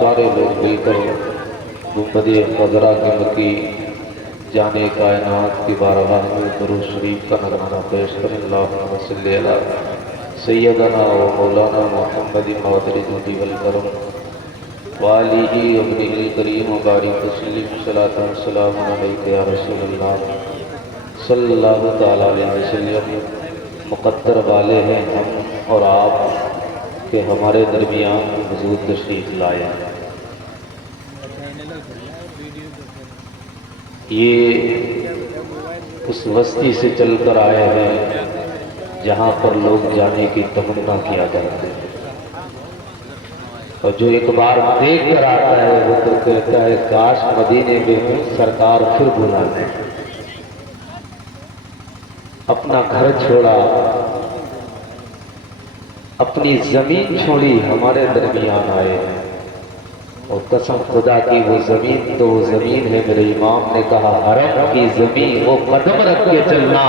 سارے لوگ مل کر گنبد خضرا کے مکی جانے کائنات کی بارگاہ میں درود شریف کا نذرانہ پیش کریں۔ اللہم صلی علی سیدنا و مولانا محمد مادری جودی والکرم وآلہ ابنہ الکریم وبارک وسلم صلاۃ و سلام علیک یا رسول اللہ صلی اللہ تعالیٰ علیہ وسلم۔ مقدر والے ہیں ہم اور آپ کہ ہمارے درمیان حضور تشریف لائے۔ یہ اس بستی سے چل کر آئے ہیں جہاں پر لوگ جانے کی تمنا کیا کرتے ہیں، اور جو ایک بار دیکھ کر آتا ہے وہ تو کہتا ہے کاش مدینے میں سرکار پھر بلا دیں۔ اپنا گھر چھوڑا، اپنی زمین چھوڑی، ہمارے درمیان آئے ہیں، اور قسم خدا کی وہ زمین تو وہ زمین ہے۔ میرے امام نے کہا حرم کی زمین وہ قدم رکھ کے چلنا،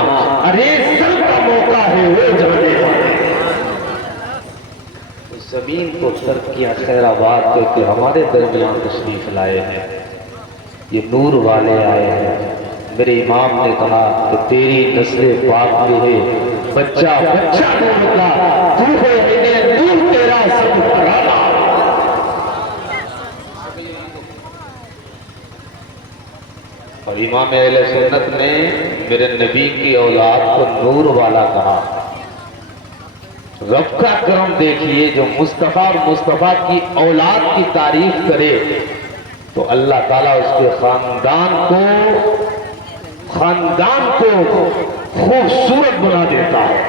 ارے سر کا موقع ہے وہ جانے والے۔ اس زمین کو ترک کیا خیر آباد کر کے ہمارے درمیان تشریف لائے ہیں، یہ نور والے آئے ہیں۔ میرے امام نے کہا کہ تیری نسل پاک میں ہے بچہ بچہ نور کا، تو ہے انہیں نور تیرا سب پرانا۔ اور امام اہل سنت نے میرے نبی کی اولاد کو نور والا کہا۔ رب کا کرم دیکھیے، جو مصطفیٰ اور مصطفیٰ کی اولاد کی تعریف کرے تو اللہ تعالیٰ اس کے خاندان کو خوبصورت بنا دیتا ہے۔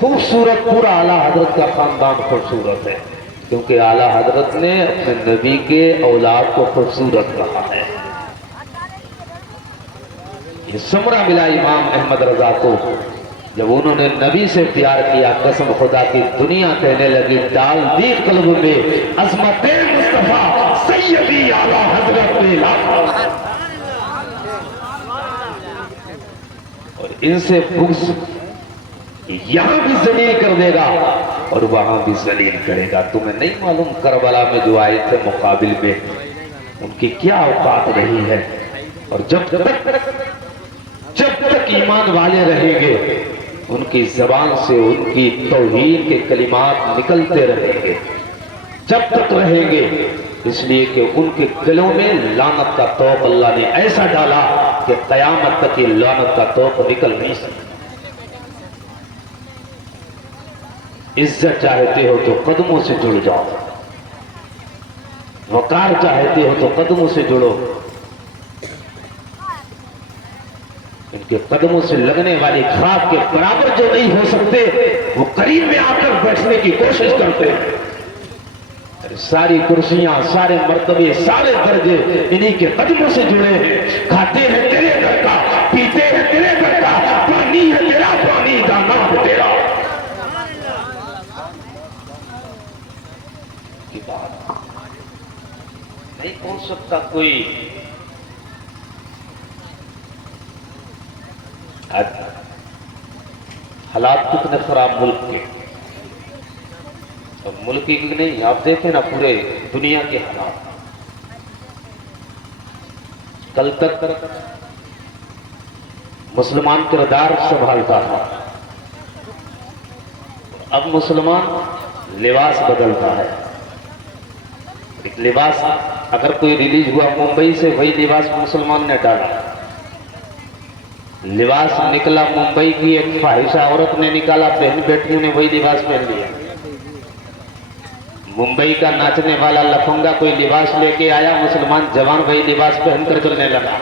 خوبصورت، پورا اعلیٰ حضرت کا خاندان خوبصورت ہے، کیونکہ اعلیٰ حضرت نے اپنے نبی کے اولاد کو خوبصورت کہا ہے۔ یہ ثمرہ ملا امام احمد رضا کو جب انہوں نے نبی سے پیار کیا، قسم خدا کی دنیا کہنے لگی ڈال دی قلب میں عظمت مصطفیٰ سیدی اعلیٰ حضرت نے لاکھا۔ اور ان سے بغض یہاں بھی ذلیل کر دے گا اور وہاں بھی ذلیل کرے گا۔ تمہیں نہیں معلوم کربلا میں جو آئے تھے مقابل میں ان کی کیا اوقات رہی ہے، اور جب تک ایمان والے رہیں گے ان کی زبان سے ان کی توحید کے کلمات نکلتے رہیں گے، جب تک رہیں گے، اس لیے کہ ان کے دلوں میں لعنت کا توق اللہ نے ایسا ڈالا کہ قیامت تک یہ لعنت کا توق نکل نہیں سکتا۔ عزت چاہتے ہو تو قدموں سے جڑ جاؤ، وقار چاہتے ہو تو قدموں سے جڑو۔ ان کے قدموں سے لگنے والی خاک کے برابر جو نہیں ہو سکتے وہ قریب میں آ کر بیٹھنے کی کوشش کرتے ہیں۔ ساری کرسیاں، سارے مرتبے، سارے درجے انہی کے قدموں سے جڑے ہیں۔ کھاتے ہیں تیرے گھر کا، پیتے ہیں تیرے گھر کا، پانی ہے تیرا، پانی کا نام تیرا۔ نہیں پہنچ سکتا کوئی۔ حالات کتنے خراب ملک کے، اور ملک کی نہیں، آپ دیکھیں نا پورے دنیا کے حالات۔ کل تک مسلمان کردار سنبھالتا تھا، اب مسلمان لباس بدلتا ہے۔ ایک لباس اگر کوئی ریلیز ہوا ممبئی سے، وہی لباس مسلمان نے ڈالا۔ لباس نکلا ممبئی کی ایک فاحشہ عورت نے نکالا، بہن بیٹیوں نے وہی لباس پہن لیا۔ ممبئی کا ناچنے والا لفنگا کوئی لباس لے کے آیا، مسلمان جوان وہی لباس پہن کر چلنے لگا۔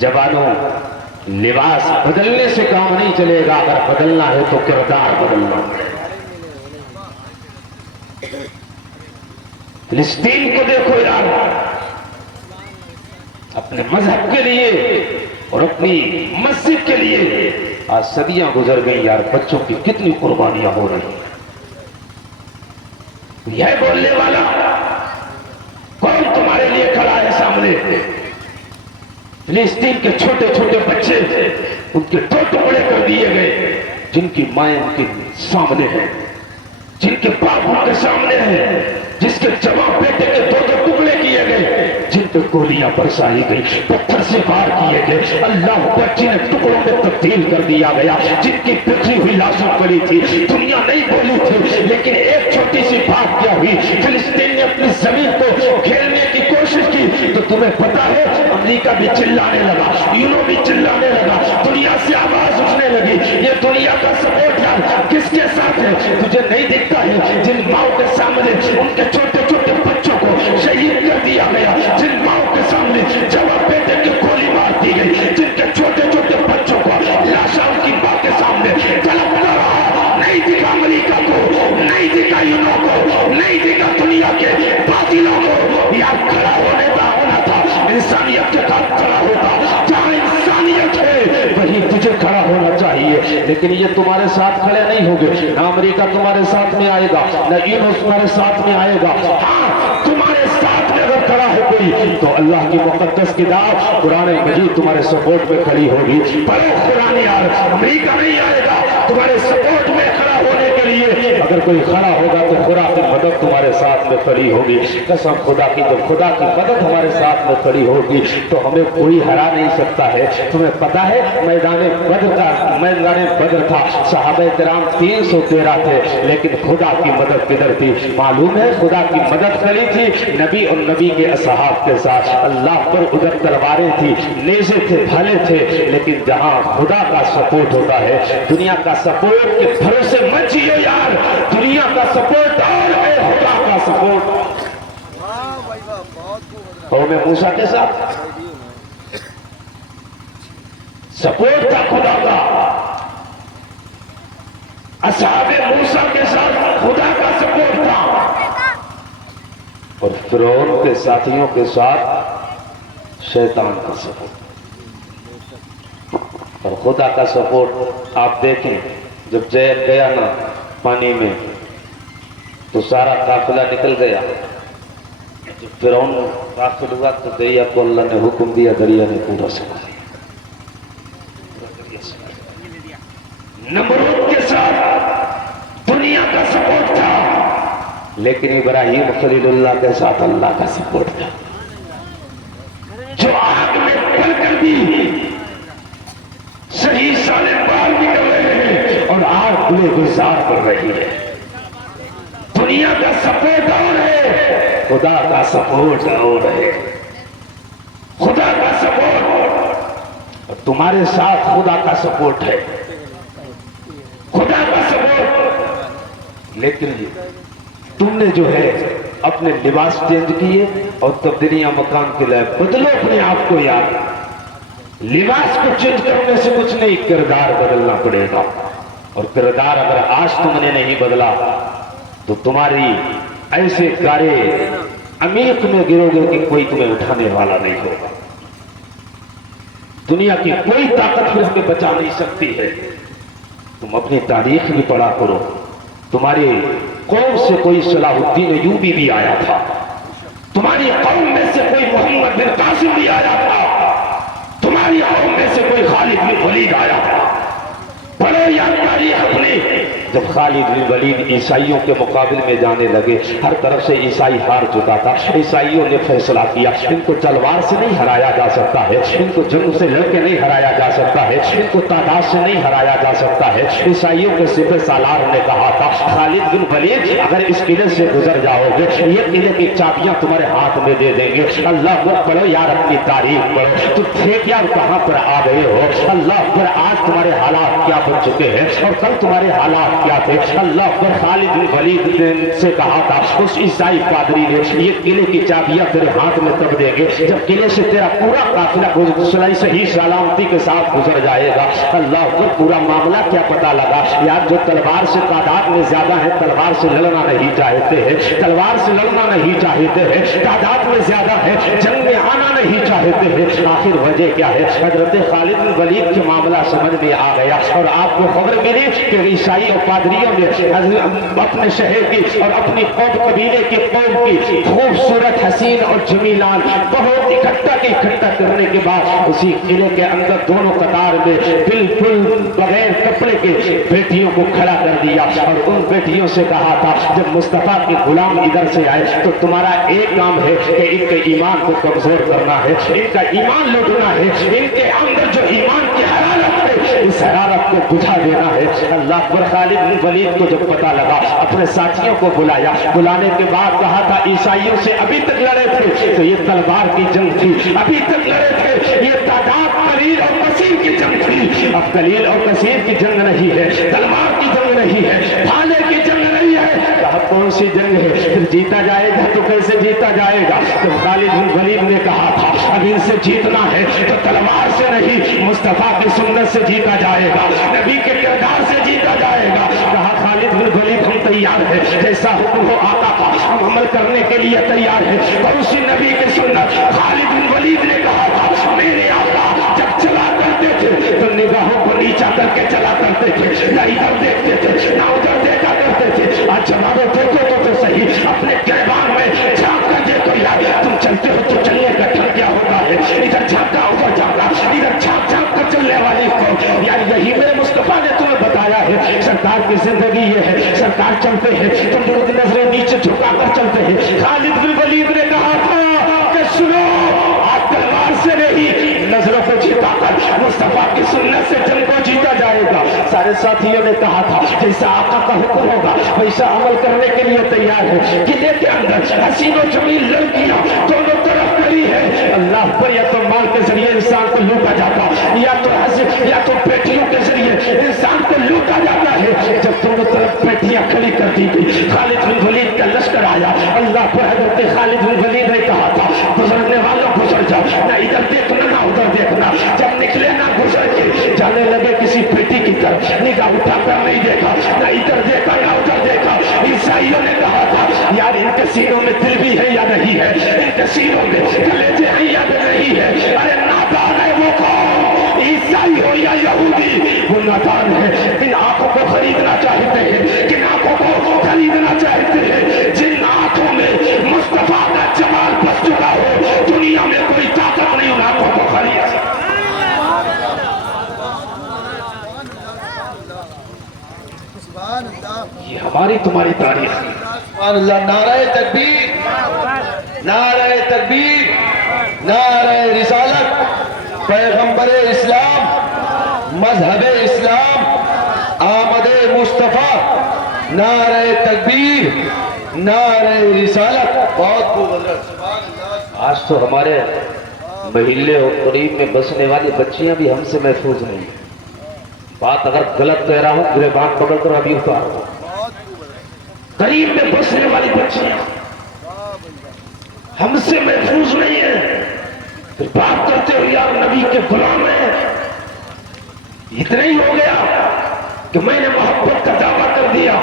جوانوں، لباس بدلنے سے کام نہیں چلے گا، اگر بدلنا ہے تو کردار بدلنا ہے۔ فلسطین کو دیکھو یار، اپنے مذہب کے لیے اور اپنی مسجد کے لیے آج صدیاں گزر گئی یار، بچوں کی کتنی قربانیاں ہو رہی ہیں۔ یہ بولنے والا کون تمہارے لیے کھڑا ہے سامنے؟ فلسطین کے چھوٹے چھوٹے بچے ان کے دو ٹکڑے کر دیے گئے، جن کی مائیں ان کے سامنے ہیں۔ جن کے باپ ان کے سامنے ہیں، جس کے جوان بیٹے کے دو دو ٹکڑے کیے گئے، جن پہ گولیاں برسائی گئی، پتھر سے وار کیے گئے، اللہ اکبر، جنہیں ٹکڑوں میں تبدیل کر دیا گیا، جن کی بکھری ہوئی لاشیں پڑی تھی، دنیا نہیں بولی تھی، لیکن ایک چھوٹی سی بات کیا ہوئی، فلسطین نے اپنی زمین کو گھیرنے کی کوشش کی تو تمہیں پتا ہے امریکہ بھی چلانے لگا، یورو بھی چلانے لگا، دنیا سے آواز اٹھنے لگی، یہ دنیا کا سپورٹ یار کس کے ساتھ ہے؟ تجھے نہیں دکھتا ہے جن ماؤں کے سامنے ان کے چھوٹے چھوٹے بچوں کو شہید کر دیا گیا، جن ماؤں کے سامنے جوان بیٹے کی گولی مار دی گئی، جن کے چھوٹے چھوٹے بچوں کو لاشاں ان کی ماں کے سامنے تڑپتا رہا، نہیں دکھا امریکہ کو، نہیں دکھا یورو کو، نہیں دکھا دنیا کے باطلوں کو، یار کھڑا ہونے کا ہونا تھا، انسانیت کے ساتھ کھڑا ہوتا، جہاں انسانیت ہے وہیں تجھے کھڑا ہونا چاہیے، لیکن یہ تمہارے ساتھ کھڑے نہیں ہوں گے، نہ امریکہ تمہارے ساتھ میں آئے گا، نہ یورو تمہارے ساتھ میں آئے گا، ہاں تمہارے ساتھ میں اگر کھڑا ہو کوئی تو اللہ کی مقدس کتاب قرآن مجید تمہارے سپورٹ میں کھڑی ہوگی، پڑھو قرآن یار، امریکہ نہیں آئے گا تمہارے سپورٹ میں کھڑا ہونے کے لیے، اگر کوئی کھڑا ہوگا تو خدا کی مدد تمہارے ساتھ میں کھڑی ہوگی، قسم خدا کی، جب خدا کی مدد ہمارے ساتھ میں کھڑی ہوگی تو ہمیں کوئی ہرا نہیں سکتا ہے۔ تمہیں پتا ہے میدان بدر تھا، صحابہ کرام 313 تھے، لیکن خدا کی مدد کدھر تھی؟ معلوم ہے خدا کی مدد کھڑی تھی نبی اور نبی کے اصحاب کے ساتھ، اللہ پر ادھر تلواریں تھی، نیزے تھے، بھلے تھے، لیکن جہاں خدا کا سپورٹ ہوتا ہے، دنیا کا سپورٹ کے بھروسے مت جیو یار، دنیا کا سپورٹ اور ہے خدا کا سپورٹ۔ قوم موسیٰ کے ساتھ سپورٹ تھا خدا کا، اصحاب موسیٰ کے ساتھ خدا کا سپورٹ تھا، اور فرعون کے ساتھیوں کے ساتھ شیطان کا سپورٹ، اور خدا کا سپورٹ آپ دیکھیں جب زید گیا نا پانی میں تو سارا قافلہ نکل گیا، جب فرعون قافل ہوا تو دریا کو اللہ نے حکم دیا، دریا نے پورا سکھا دیا۔ نمرود کے ساتھ دنیا کا سپورٹ تھا، لیکن ابراہیم خلیل اللہ کے ساتھ اللہ کا سپورٹ تھا، جو آگ میں پل کر بھی صحیح سالے بال نکل رہے ہیں اور آگ میں گزار کر رہی ہے۔ دنیا کا سپورٹ اور ہے، خدا کا سپورٹ اور ہے، خدا کا سپورٹ، اور تمہارے ساتھ خدا کا سپورٹ ہے، خدا کا سپورٹ، لیکن تم نے جو ہے اپنے لباس چینج کیے اور تبدیلیاں مکان کے لئے بدلو اپنے آپ کو یار، لباس کو چینج کرنے سے کچھ نہیں، کردار بدلنا پڑے گا، اور کردار اگر آج تم نے نہیں بدلا تو تمہاری ایسے گارے عمیق میں گرو گے کہ کوئی تمہیں اٹھانے والا نہیں ہوگا، دنیا کی کوئی طاقت پھر ہمیں بچا نہیں سکتی ہے۔ تم اپنی تاریخ بھی پڑھا کرو، تمہاری قوم سے کوئی صلاح الدین ایوبی بھی آیا تھا، تمہاری قوم میں سے کوئی محمد بن قاسم بھی آیا تھا، تمہاری قوم میں سے کوئی خالد بن ولید آیا تھا، پڑھو یا تاریخ اپنی۔ جب خالد بن ولید عیسائیوں کے مقابل میں جانے لگے، ہر طرف سے عیسائی ہار چکا تھا، عیسائیوں نے فیصلہ کیا ان کو تلوار سے نہیں ہرایا جا سکتا ہے، ان کو جنگ سے لڑ کے نہیں ہرایا جا سکتا ہے، ان کو تعداد سے نہیں ہرایا جا سکتا ہے۔ عیسائیوں کے سپہ سالار نے کہا تھا خالد بن ولید اگر اس قلعے سے گزر جاؤ گے یہ قلعے کی چابیاں تمہارے ہاتھ میں دے دیں گے۔ اللہ کو پڑھو یار، اپنی تاریخ پڑھو، تم تھے کیا کہاں پر آ گئے ہو؟ اللہ پر آج تمہارے حالات کیا بن چکے ہیں اور کل تمہارے حالات کیا تھے؟ اللہ پر خالد بن ولید سے کہا تھا اس عیسائی پادری نے یہ قلعے کی چابیاں تیرے ہاتھ میں تب دیں گے جب قلعے سے تیرا پورا قافلہ صحیح سلامتی کے ساتھ گزر جائے گا۔ اللہ پر پورا معاملہ کیا پتہ لگا یار، جو تلوار سے تعداد میں زیادہ ہے تلوار سے لڑنا نہیں چاہتے ہیں، تلوار سے لڑنا نہیں چاہتے ہیں، تعداد میں زیادہ ہے جنگ میں آنا نہیں چاہتے ہیں. آخر وجہ کیا ہے؟ حضرت خالد بن ولید کے معاملہ سمجھ میں آ گیا اور آپ کو خبر ملی کہ عیسائی اور پادریوں نے اپنے شہر کی اور اپنی قوم قبیلے کی قوم کی خوبصورت حسین اور جمیلان بہت اکٹھا کرنے کے بعد اسی قلعے کے اندر دونوں قطار میں بالکل بغیر کپڑے کے بیٹیوں کو کھڑا کر دیا اور ان بیٹیوں سے کہا تھا جب مصطفیٰ کے غلام ادھر سے آئے تو تمہارا ایک کام ہے کہ ان کے ایمان کو کمزور کرنا ہے, ان کا ایمان لوٹنا ہے, ان کے اندر جو ایمان کی حرارت ہے اس حرارت کو بجھا دینا ہے. اللہ پر خالد بن ولید کو جب پتا لگا اپنے ساتھیوں کو بلایا, بلانے کے بعد کہا تھا عیسائیوں سے ابھی تک لڑے تھے تو یہ تلوار کی جنگ تھی, ابھی تک لڑے تھے یہ تعداد قلیل اور کثیر کی جنگ تھی, اب قلیل اور کثیر کی جنگ نہیں ہے, تلوار کی جنگ نہیں ہے, بھالے کی جنگ نہیں ہے. کہا کون سی جنگ ہے؟ پھر جیتا جائے گا تو کیسے جیتا جائے گا؟ تو خالد بن ولید نے کہا تھا اب ان سے جیتنا ہے تو تلوار سے نہیں مصطفیٰ کی سنت سے جیتا جائے گا, نبی کے کردار سے جیتا جائے گا. کہا خالد بن ولید ہم تیار ہیں, جیسا حکم ہو آقا کا ہم عمل کرنے کے لیے تیار ہیں. اور اسی نبی کی سنت خالد بن ولید نے کہا تھا میرے آقا جب چلا کرتے تھے تو نگاہوں کو نیچا کر کے چلا کرتے تھے, نہ ادھر دیکھتے تھے نہ ادھر دیکھا کرتے تھے. آج جب دیکھو تو صحیح اپنے گریبان میں جھانک کر دیکھو یار, تم چلتے ہو تو چلنے کا ڈر کیا ہوتا ہے, ادھر جھانکا ادھر جھانکا, ادھر جھانک جھانک کر چلنے والی کو یار یہی میرے مصطفیٰ نے تمہیں بتایا ہے. سرکار کی زندگی یہ ہے, سرکار چلتے ہیں تو مرد نظریں نیچے جھکا کر چلتے ہیں. خالد بن ولید نے کہا تھا کہ سنو آپ تلوار سے نہیں نظروں کو جھکا کر مصطفیٰ کی سنت سے جنگ کو جیتا جائے گا. سارے ساتھیوں نے کہا تھا جیسا آقا کا حکم ہوگا ویسا عمل کرنے کے لیے تیار ہے. قلعے کے اندر حسین و جمیل لڑکیاں دونوں طرف کھڑی ہے. اللہ پر یا تو مال کے ذریعے انسان کو لوٹا جاتا, یا تو بیٹیوں کے ذریعے انسان کو لوٹا جاتا ہے. جب دونوں طرف بیٹیاں کھڑی کر دی گئی, خالد بن ولید کا لشکر آیا. اللہ پر حضرت خالد بن ولید نے کہا تھا گزرنے والوں گزر جاؤ, نہ ادھر دیکھنا نہ ادھر دیکھنا. جب نکلے نہ گزر کے جانے لگے کسی بیٹی کی طرف, نگاہ اٹھا کر نہیں دیکھا, نہ ادھر دیکھا نہ ادھر دیکھا. عیسائیوں نے کہا تھا یار ان کے سینوں میں دل بھی ہے یا نہیں ہے, ان کے سینوں میں کلیجے ہیں یا نہیں ہے. ارے نادان ہے وہ کون, عیسائی ہو یا یہودی, وہ نادان ہے. کن آنکھوں کو خریدنا چاہتے ہیں, کن آنکھوں کو خریدنا چاہتے ہیں جن آنکھوں میں مصطفیٰ کا جمال بس چکا ہو. دنیا میں کوئی طاقت نہیں ان آنکھوں کو خرید سکتی. یہ ہماری تمہاری تاریخ ہے. سبحان اللہ. نعرہ تکبیر, نعرہ تکبیر, نعرہ رسالت, پیغمبر اسلام, مذہب اسلام, آمد مصطفیٰ, نعرہ تکبیر, نعرہ رسالت. بہت خوب حضرت. آج تو ہمارے محلے اور قریب میں بسنے والی بچیاں بھی ہم سے محفوظ نہیں. بات اگر غلط کہہ رہا ہوں گریبان پکڑ کر ابھی اتارو. قریب میں بسنے والی بچیاں ہم سے محفوظ نہیں ہیں. پھر بات کرتے ہو یار نبی کے غلام ہیں. اتنا ہی ہو گیا کہ میں نے محبت کا دعویٰ کر دیا,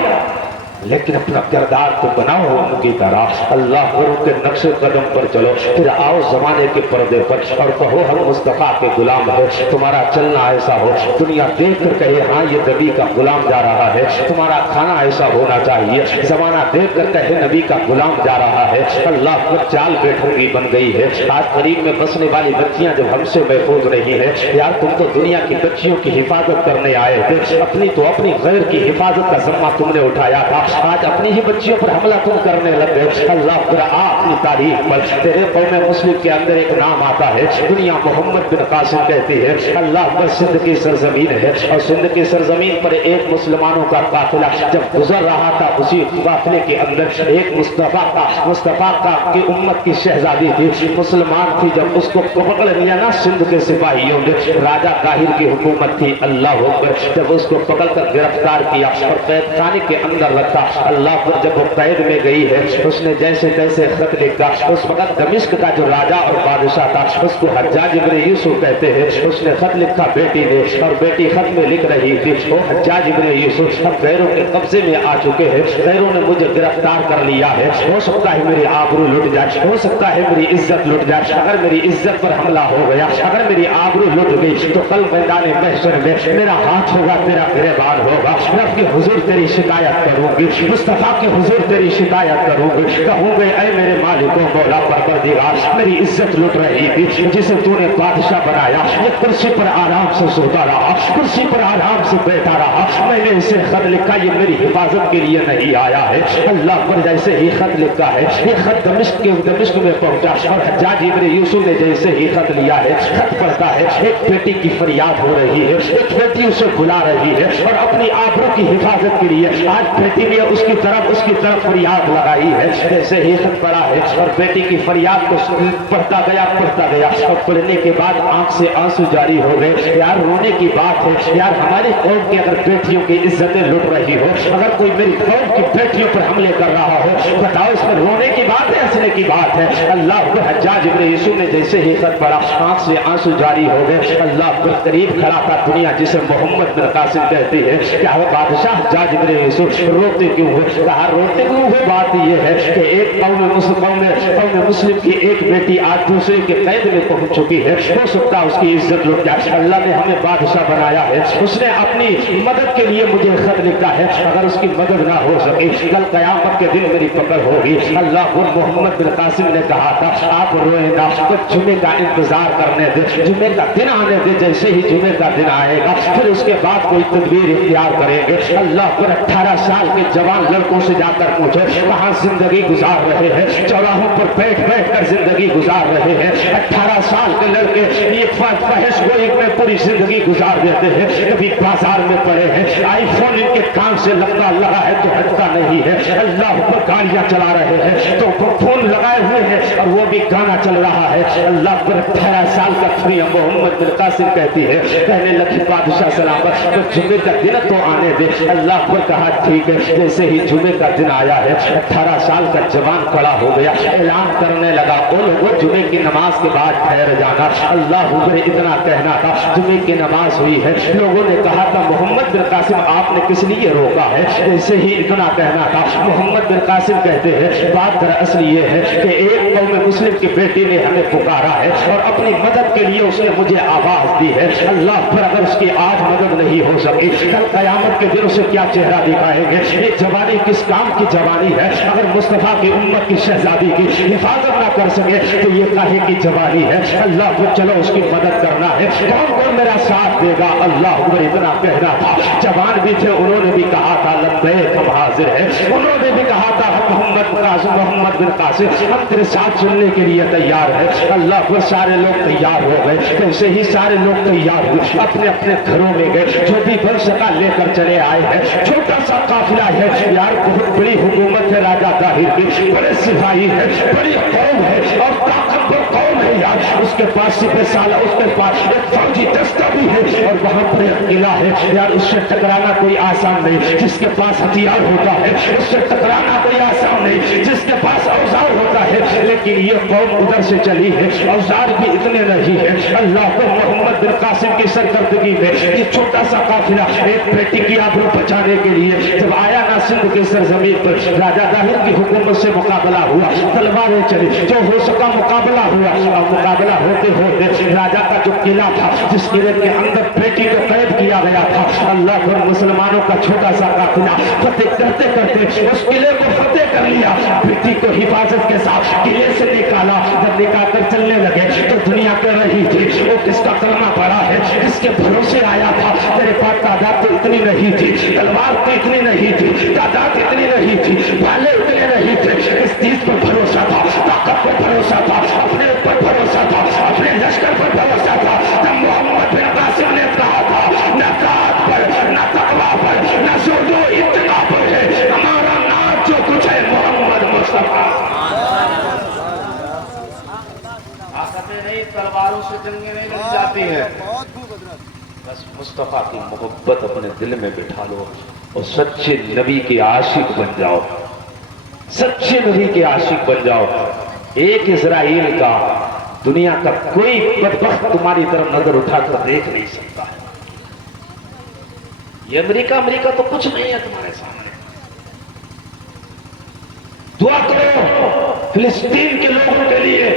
لیکن اپنا کردار تو بناؤ ان کی طرح. اللہ گرو کے نقش قدم پر چلو, پھر آؤ زمانے کے پردے پر اور کہو ہم مصطفیٰ کے غلام ہیں. تمہارا چلنا ایسا ہو دنیا دیکھ کر کہے ہاں یہ نبی کا غلام جا رہا ہے. تمہارا کھانا ایسا ہونا چاہیے زمانہ دیکھ کر کہے نبی کا غلام جا رہا ہے. اللہ پر چال بیٹھوں کی بن گئی ہے. آج قریب میں بسنے والی بچیاں جو ہم سے محفوظ نہیں ہے, یار تم تو دنیا کی بچیوں کی حفاظت کرنے آئے تھے, اپنی تو اپنی غیر کی حفاظت کا ذمہ تم نے اٹھایا تھا. آج اپنی ہی بچیوں پر حملہ تم کرنے لگ گئے. اللہ پر اپنی تاریخ پر تیرے قوم مسلم کے اندر ایک نام آتا ہے, دنیا محمد بن قاسم کہتی ہے. اللہ پر سندھ کی سرزمین ہے اور سندھ کی سرزمین پر ایک مسلمانوں کا قافلہ جب گزر رہا تھا, اسی قافلے کے اندر ایک مصطفیٰ کا کی امت کی شہزادی تھی, مسلمان تھی. جب اس کو پکڑ لیا نا سندھ کے سپاہیوں نے, راجہ طاہر کی حکومت تھی, اللہ اکبر, جب اس کو پکڑ کر گرفتار کیا اور قید خانے کے اندر رکھا اللہ پر جب وہ قید میں گئی ہے اس نے جیسے تیسے خط لکھا. اس وقت دمشق کا جو راجا اور بادشاہ تھا اس کو حجاج ابن یوسف کہتے ہیں. اس نے خط لکھا بیٹی نے اور بیٹی خط میں لکھ رہی تھی وہ حجاج ابن یوسف اب غیروں کے قبضے میں آ چکے ہیں, غیروں نے مجھے گرفتار کر لیا ہے, ہو سکتا ہے میری آبرو لٹ جائے, ہو سکتا ہے میری عزت لٹ جائے. اگر میری عزت پر حملہ ہو گیا, اگر میری آبرو لٹ گئی تو کل میدان محشر میں میرا ہاتھ ہوگا, تیرا گریبان ہوگا. میں اپنے حضور تیری شکایت کروں گی, مصطفیٰ کے حضور تیری شکایت کروں گی, کہوں گے اے میرے مالک و مولا پروردگار میری عزت لٹ رہی تھی جسے تو نے بادشاہ بنایا, یہ کرسی پر آرام سے سوتا رہا, کرسی پر آرام سے بیٹھا رہا, میں نے اسے خط لکھا یہ میری حفاظت کے لیے نہیں آیا ہے. اللہ پر جیسے ہی خط لکھا ہے یہ خط دمشق میں پہنچا اور حجاج ابن یوسف نے جیسے ہی خط لیا ہے خط پڑھتا ہے ایک بیٹی کی فریاد ہو رہی ہے, ایک بیٹی اسے بلا رہی ہے اور اپنی آبرو کی حفاظت کے لیے آج بیٹی نے اس کی طرف فریاد لگائی ہے. جیسے ہی خط پڑھا ہے اور بیٹی کی فریاد کو پڑھتا گیا اور پڑھنے کے بعد آنکھ سے آنسو جاری ہو گئے. یار رونے کی بات ہے یار, ہماری قوم کی اگر بیٹیوں کی عزتیں لٹ رہی ہو, اگر کوئی میری قوم کی بیٹیوں پر حملے کر رہا ہو, بتاؤ اس میں رونے کی بات ہے ہنسنے کی بات ہے. اللہ پر حجاج ابن یوسف نے جیسے ہی خط پڑھا آنکھ سے آنسو جاری ہو گئے. اللہ پر قریب کھڑا تھا دنیا جسے محمد بن قاسم کہتی ہے, کیا وہ بادشاہ حجاج ابن یوسف روتے کیوں ہوئے؟ کہا روتے کیوں ہوئے, بات یہ ہے کہ ایک قوم مسلم کی ایک بیٹی آج دوسرے کے قید میں پہنچ چکی ہے, ہو سکتا اس کی عزت لٹ جائے. اللہ نے ہمیں بادشاہ بنایا ہے, اس نے اپنی مدد کے لیے مجھے خط لکھا ہے, اگر اس کی مدد نہ ہو سکے کل قیامت کے دن میری پکڑ ہوگی. اللہ کو محمد بن قاسم نے کہا تھا آپ روئیں نہ, جمعے کا انتظار کرنے دے, جمعے کا دن آنے دے, جیسے ہی جمعے کا دن آئے گا پھر اس کے بعد کوئی تدبیر اختیار کریں گے. اللہ پر 18 سال کے جوان لڑکوں سے جا کر پوچھو کہاں زندگی گزار رہے ہیں, چوراہوں پر بیٹھ کر زندگی گزار رہے ہیں. 18 سال کے لڑکے یہ فحش گوئی میں پوری زندگی گزار دیتے ہیں, کبھی بازار میں پڑے ہیں, آئی فون ان کے کان سے لگا ہے تو ہٹتا نہیں ہے. اللہ پر گاڑیاں چلا رہے ہیں تو فون لگائے ہوئے ہیں اور وہ بھی گانا چل رہا ہے. اللہ پر 18 سال کا فریہ محمد بن قاسم کہتی ہے, کہنے لگی بادشاہ سلامت تو جمعے کا دن تو آنے دے. اللہ پر کہا ٹھیک ہے. جیسے ہی جمعے کا دن آیا ہے 18 سال کا جوان کھڑا ہو گیا, اعلان کرنے لگا او لوگوں جمعے کی نماز کے بعد ٹھہر جانا. اللہ پر اتنا کہنا تھا, جمعے کی نماز ہوئی ہے, لوگوں نے کہا تھا محمد بن قاسم آپ نے کس لیے روکا ہے, ایسے ہی اتنا کہنا تھا. محمد بن قاسم کہتے ہیں بات دراصل یہ ہے کہ ایک قوم مسلم کی بیٹی نے ہمیں پکارا ہے اور اپنی مدد کے لیے اس نے مجھے آواز دی ہے. اللہ پر اگر اس کی آج مدد نہیں ہو سکی کل قیامت کے دن اسے کیا چہرہ دکھائیں گے. یہ جوانی کس کام کی جوانی ہے, اگر مصطفیٰ کی امت کی شہزادی کی حفاظت نہ کر سکے تو یہ کاہے کی جوانی ہے. اللہ کو چلو اس کی مدد کرنا ہے, کون میرا ساتھ دے گا. اللہ پر اتنا کہنا تھا. جوان بھی تھے, انہوں نے بھی کہا تھا لبیک ہم حاضر ہیں, انہوں نے بھی کہا تھا محمد بن قاسم ہم تیرے ساتھ چلنے کے لیے تیار ہے. اللہ پر سارے لوگ تیار ہو گئے. ایسے ہی سارے لوگ تیار ہوئے, اپنے اپنے گھروں میں گئے, جو بھی بن سکا لے کر چلے آئے ہیں. چھوٹا سا قافلہ ہے یار, بہت بڑی حکومت ہے راجا طاہر کی, بڑے سپاہی ہے, بڑی قوم ہے اور طاقتور قوم ہے یار. اس کے پاس سپہ سالار, اس کے پاس ایک فوجی دستہ بھی ہے اور وہاں پر ایک قلعہ ہے یار. اس سے ٹکرانا کوئی آسان نہیں, جس کے پاس ہتھیار ہوتا ہے اس سے ٹکرانا کوئی آسان نہیں, جس کے پاس اوزار ہوتا ہے. لیکن یہ قوم ادھر سے چلی ہے, اوزار بھی اتنے نہیں ہے. اللہ کو محمد بن قاسم کی سرکردگی میں یہ چھوٹا سا قافلہ ایک بیٹی کی آبرو بچانے کے لیے جب آیا نا سندھ کے سرزمین پر, راجا طاہر کی حکومت سے مقابلہ ہوا, تلواریں چلی, جو ہو سکا مقابلہ ہوا. اور مقابلہ ہوتے ہوتے راجا کا جو قلعہ تھا جس قلعے کے اندر بیٹی کو قید کیا گیا تھا, اللہ پر مسلمانوں کا چھوٹا سا قافلہ فتح کرتے کرتے اس قلعے کو فتح کر لیا. بیٹی کو حفاظت کے ساتھ قلعے سے نکالا. جب نکال کر چلنے لگے تو دنیا کہہ رہی تھی وہ کس کا کلمہ پڑا ہے, کس کے بھروسے آیا تھا. تیرے پاس تعداد تو اتنی نہیں تھی, تلوار تو اتنی نہیں تھی, تعداد اتنی نہیں تھی, بالے اتنے نہیں تھے. اس چیز پر بھروسہ تھا, طاقت پر بھروسہ تھا, اپنے اوپر بھروسہ تھا, اپنے لشکر پر بھروسہ تھا. تب محمد بن قاسم نے کہا تھا نہ ذات پر, نہ تقویٰ پر, نہ زہد و اتقا پر ہے ہمارا نام, جو کچھ ہے محمد مصطفیٰ. طاقتیں نہیں, تلواروں سے جنگیں نہیں لڑ جاتی ہیں, بس مصطفیٰ کی محبت اپنے دل میں بٹھا لو, اور سچے نبی کے عاشق بن جاؤ، سچے نبی کے عاشق بن جاؤ۔ ایک اسرائیل کا دنیا کا کوئی بدبخت تمہاری طرف نظر اٹھا کر دیکھ نہیں سکتا ہے۔ یہ امریکہ تو کچھ نہیں ہے تمہارے سامنے۔ دعا کرو فلسطین کے لوگوں کے لیے،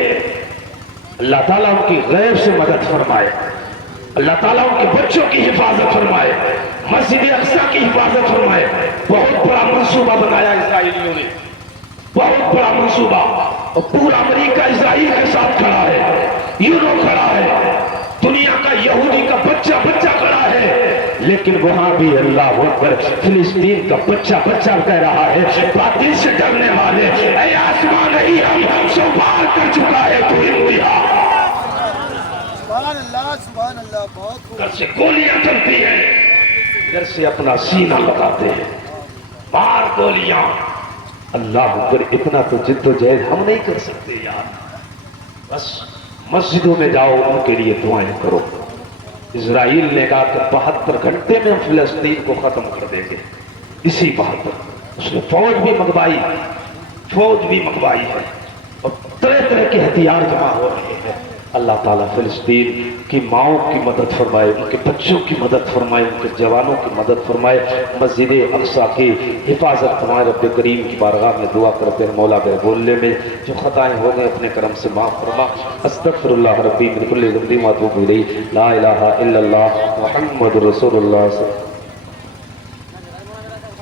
اللہ تعالیٰ ان کی غیب سے مدد فرمائے، اللہ تعالیٰ ان کے بچوں کی حفاظت فرمائے، مسجد اقصی کی حفاظت فرمائے۔ بہت بڑا منصوبہ بنایا اسرائیلیوں نے، بہت بڑا منصوبہ، اور پورا امریکہ اسرائیل کے ساتھ کھڑا ہے، یورو کھڑا ہے، دنیا کا یہودی کا بچہ کھڑا ہے، لیکن وہاں بھی اللہ اکبر فلسطین کا بچہ کہہ رہا ہے، باطل سے ڈرنے والے، اے آسمان نہیں ہم سو پار کر چکا ہے تو انتہا۔ سبحان اللہ بہت خوب۔ ادھر سے گولیاں چلتی ہیں، ادھر سے اپنا سینہ لگاتے ہیں، بار گولیاں۔ اللہ اکبر، اتنا تو جد و جہد ہم نہیں کر سکتے یار۔ بس مسجدوں میں جاؤ، ان کے لیے دعائیں کرو۔ اسرائیل نے کہا کہ 72 گھنٹے میں ہم فلسطین کو ختم کر دیں گے، اسی 72 اس نے فوج بھی منگوائی ہے، اور طرح طرح کے ہتھیار جمع ہو رہے ہیں۔ اللہ تعالیٰ فلسطین کی ماؤں کی مدد فرمائے، ان کے بچوں کی مدد فرمائے، ان کے جوانوں کی مدد فرمائے، مسجد اقصی کی حفاظت فرمائے۔ رب کریم کی بارگاہ میں دعا کرتے ہیں، مولا میرے بولنے میں جو خطائیں ہو گئے اپنے کرم سے معاف فرما۔ استغفر اللہ ربی من کل ذنب و اتوب الیہ، لا الہ الا اللہ محمد رسول اللہ صلی اللہ علیہ وسلم۔